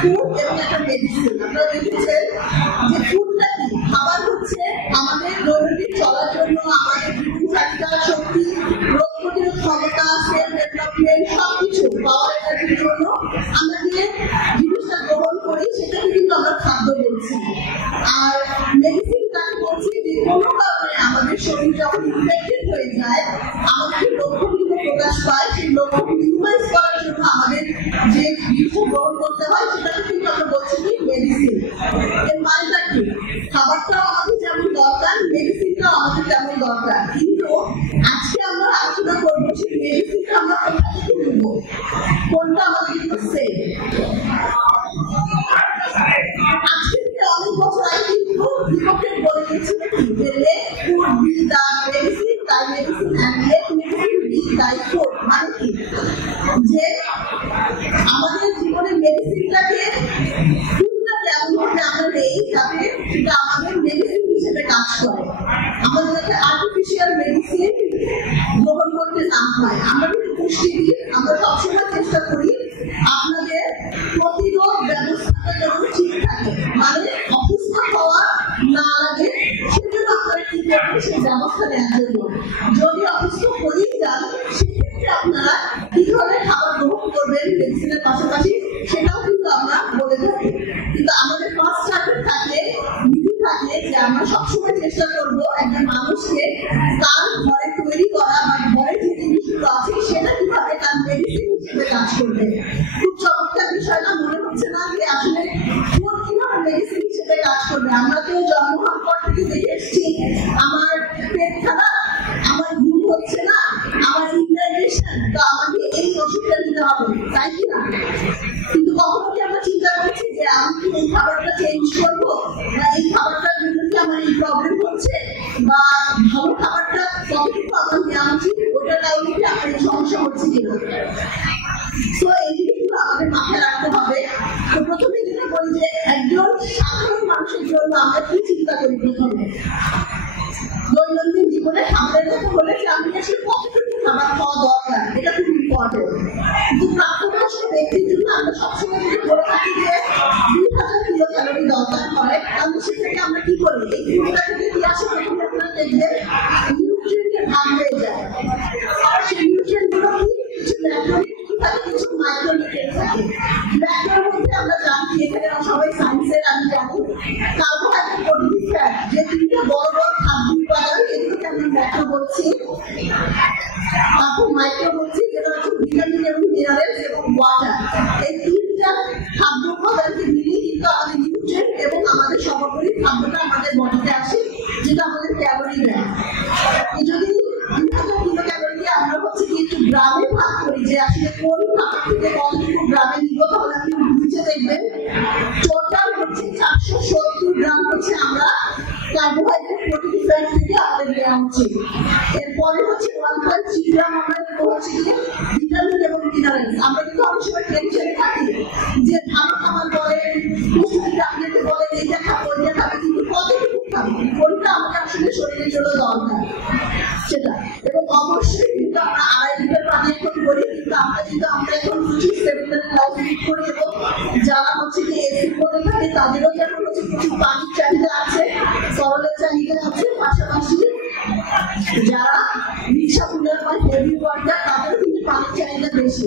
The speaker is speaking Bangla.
ফুড এবং একটা মেডিসিন। আপনারা দেখেছেন যে ফুডটা কি, খাবার হচ্ছে আমাদের দৈনন্দিন চলার জন্য, আমাদের জীবন চাহিদা, শক্তি, রোগ প্রতিরোধ ক্ষমতা, সেলফ ডেভেলপমেন্ট সবকিছু পাওয়ার এনার্জির জন্য আমরা যে জিনিসটা গ্রহণ করি সেটাকে কিন্তু আমরা খাদ্য বলছি। আর মেডিসিনটাকে বলছি যে কোনো কারণে আমাদের শরীর যখন ইনফেক্টেড হয়ে যায়, আমাদের লক্ষণগুলো প্রকাশ পায়, সেই লক্ষণ মিনিমাইজ করার জন্য আমাদের যে কিছু গ্রহণ করতে হয় সেটাকে কিন্তু আমরা বলছি কি মেডিসিন। এর মানেটা কি, খাবারটাও আমাদের যেমন দরকার, মেডিসিনটাও আমাদের তেমন দরকার। কিন্তু আজকে আমরা আলোচনা করবো সেই মেডিসিনটা আমরা কোথা থেকে নেব, কোনটা আমাদের কিন্তু সেফ। আজকে থেকে অনেক বছর আগে কিন্তু হিপোক্রেট বলে গেছিল কি, যে let food be the medicine, thy medicine and let medicine be thy food. মানে কি, যে আমাদের জীবনে মেডিসিনটাকে ফুডটাকে এমন ভাবে আমরা নেই যাতে সেটা আমাদের মেডিসিন হিসেবে কাজ করে, আমাদের যাতে আর্টিফিশিয়াল মেডিসিন গ্রহণ করতে না হয়। আমরা কিন্তু পুষ্টিবিদ, আমরা সবসময় চেষ্টা করি আপনাদের প্রতিরোধ ব্যবস্থাটা যেন ঠিক থাকে, মানে অসুস্থ হওয়া না লাগে সেজন্য আপনারা কি করবেন সেই ব্যবস্থা নেওয়ার জন্য। যদি অসুস্থ হয়েই যান সেক্ষেত্রে আপনারা কি ধরনের খাবার গ্রহণ করবেন মেডিসিনের পাশাপাশি সেটাও কিন্তু আমরা বলে থাকি। কিন্তু আমাদের ফার্স্ট টার্গেট থাকে, নীতি থাকে যে আমরা সবসময় চেষ্টা করবো একজন মানুষকে তার ঘরে তৈরি করা বা ঘরে যে জিনিসগুলো আছে সেটা কিভাবে তার মেডিসিন হিসেবে কাজ করবে। খুব চমৎকার বিষয় না মনে হচ্ছে না যে আসলে ফুড কিভাবে মেডিসিন হিসেবে কাজ করবে? আমরা তো জন্ম হওয়ার পর থেকে দেখে এসেছি আমার পেট খারাপ, আমার ঘুম হচ্ছে না, আমার ইনডাইজেশন, তো আমাকে এই ওষুধটা নিতে হবে, তাই কি না? কিন্তু কখনো কি আমরা চিন্তা করছি যে আমি কি এই খাবারটা চেঞ্জ করবো, বা এই খাবারটার জন্য কি আমার এই প্রবলেম হচ্ছে, বা ভালো খাবারটা কতটুকু আমার নেওয়া উচিত, ওটার কারণে কি আমার এই সমস্যা হচ্ছে কিনা? তো এই জিনিসগুলো আমাদের মাথায় রাখতে হবে। তো প্রথমে যেটা বলি যে একজন সাধারণ মানুষের জন্য আমরা কি চিন্তা করি, প্রথমে দৈনন্দিন জীবনে খাবারের কথা বলে যে আমি আসলে কতটুকু খাবার খাওয়া দরকার, এটা খুব ইম্পর্টেন্ট। কিন্তু প্রাপ্তবয়স্ক ব্যক্তির জন্য আমরা সবসময় যদি বলে থাকি যে 2000 কিলো ক্যালোরি দরকার হয়, তাহলে সেটাকে আমরা কি করি, এই ফুডটা থেকে কি আসে, প্রথমে আপনারা দেখবেন নিউট্রিয়েন্টের ভাগ হয়ে যায়। সেই নিউট্রিয়েন্টগুলো কি, কিছু ম্যাক্রোনিউট্রিয়েন্ট থাকে, কিছু মাইক্রোনিউট্রিয়েন্ট থাকে। ম্যাক্রোর মধ্যে আমরা জানি, এখানে সবাই সায়েন্সের আমি জানি, কার্বোহাইড্রেট, প্রোটিন, ফ্যাট, যে তিনটা বড় বড় খাদ্য উপাদান, এগুলোকে আমরা ম্যাক্রো বলছি। তারপর মাইক্রো বলছি, যেটা হচ্ছে ভিটামিন এবং মিনারেলস এবং ওয়াটার। এই তিনটা খাদ্য উপাদানকে মিলিয়ে কিন্তু আমাদের নিউট্রিয়েন্ট এবং আমাদের সর্বোপরি খাদ্যটা আমাদের বডিতে আসে, যেটা আমাদের ক্যালোরি দেয়। এই যদি 2000 কিলো ক্যালোরি আমরা হচ্ছে কি একটু গ্রামে ভাগ করি যে আসলে কোন খাবার থেকে কতটুকু গ্রামে নিব, তাহলে আপনি নিচে দেখবেন টোটাল হচ্ছে 470 গ্রাম হচ্ছে আমরা কার্বোহাইড্রেট, প্রোটিন, ফ্যাট থেকে আমাদের নেওয়া উচিত। এরপরে হচ্ছে 1.3 গ্রাম আমরা নেবো হচ্ছে কি ভিটামিন এবং মিনারেলস। আমরা কিন্তু অনেক সময় টেনশনে থাকি যে ভালো খাবার বলেন, পুষ্টিবিদ আপনাকে বলেন এইটা খাবো ওইটা খাবে, কিন্তু কতটুকু খাবো, কোনটা আমাদের আসলে শরীরের জন্য দরকার সেটা। এবং অবশ্যই কিন্তু আমরা 2.5 লিটার পানি এখন করি, কিন্তু আমরা এখন প্রচুর সেমিনারে লাইভ রিড করি, এবং যারা হচ্ছে কি এসির মধ্যে থাকে তাদেরও যেমন হচ্ছে প্রচুর পানির চাহিদা আছে, তরলের চাহিদা আছে, পাশাপাশি যারা রিক্সা পুলের বা হেভি ওয়ার্কার তাদেরও কিন্তু পানির চাহিদা বেশি।